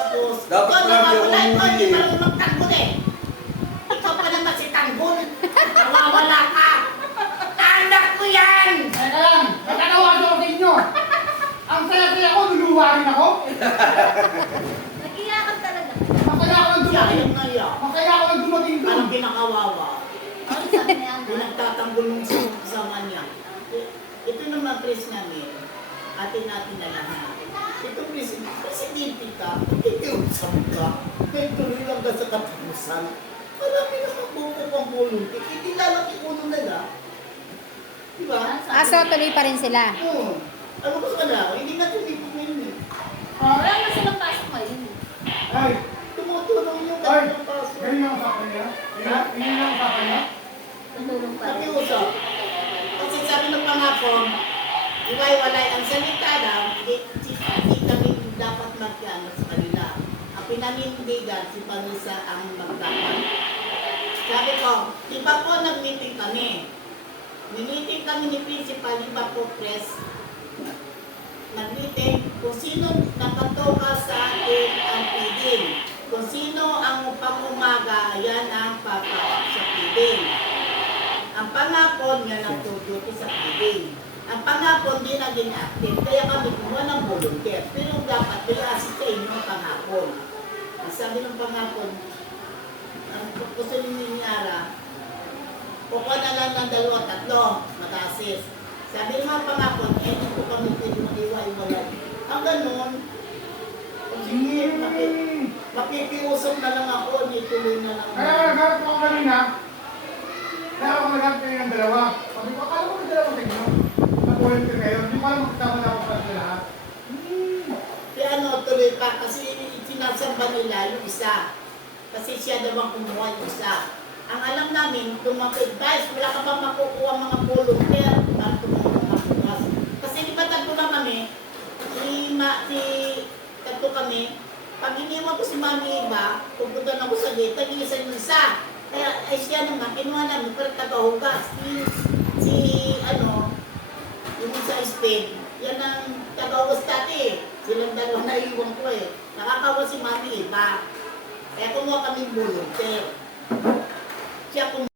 Tapos, Dapat ikaw lang naman yung wala, ikaw umuwi hindi eh. marunong magtanggol eh. Ikaw pa naman si Tanggol. Nawawala ka. Anak ko yan! Teka lang, nagkatawa ako sa inyo. Ang saya-saya ko, luluwa rin ako. Nag-iyakan talaga. Masaya ako nang dumating. Sayang na yan. Masaya ako nang dumating doon. Parang pinakawawa. Ano sabi niya? Pinagtatanggol ng sama niya. Ito naman, Chris namin. Atin natin na lang na. Ito, presidente ka. Ikiusap ka. May tuloy lang ka sa katapusan. Marami nakabuko pang volunteer. Hindi lalaki ulo nila. Diba? So tuloy pa rin sila. Oo. Ano ba sila? Hindi na tumipok ngayon eh. Wala na silang pasok ngayon. Ay, Tumutulong yung ay, kanilang paso. ganyan ang usapan niya. Ganyan ang usapan niya. Tutulong pa rin. Nakiusap. Kasi sabi ng pangako, iwaiwalay ang salita lang, hindi kami dapat magkano sa kanila. Ang pinanindigan, si Panusa ang magdapat. Sabi ko, di ba po nag-meeting kami? Nag-meeting kami ni Principal, di ba po press? Nag-meeting kung sino nakatoka sa atin ang feeding. Kung sino ang pang-umaga, yan ang papawak sa feeding. Ang pangako niya nagtuduty sa feeding. Ang pangako hindi naging active, kaya kami kumuha ng volunteer. Pero dapat i-assist sa inyo ang pangako. Ang sabi ng pangako, ang gusto ni Niara, kukuha na lang ng 2-3, mag-assist. Sabi ng mga pangako, hindi po kami pwede mag-iwa-iwalay. Ang ganun, sige, makikiusap na lang ako, hindi tuloy na lang. Kaya nagharap ako kanina. Kaya ako nagharap kayo ng dalawa. Sabi ko, akala mo may dalawa sa inyo. Nag-volunteer kayo. Hindi ko alam magkasama na ako para sa lahat. Kaya ano, tuloy pa, kasi sinasamba nila yung isa. Kasi siya daw ang kumuha yung isa. Ang alam namin, kung mag-advise, wala ka ba makukuha mga volunteer para tumulong. Kasi di ba tatlo lang kami, tatlo kami, pag iniwan ko si Mami iba, pupunta na ko sa gate, tag-iisa yung isa. Kaya ay siya naman, kinuha namin para taga-hugas. Yung isa Spain, yan ang taga-hugas dati. Silang dalawa na iwan ko eh. Nakakawa si Mami iba. Kaya kumuha kami volunteer. Siya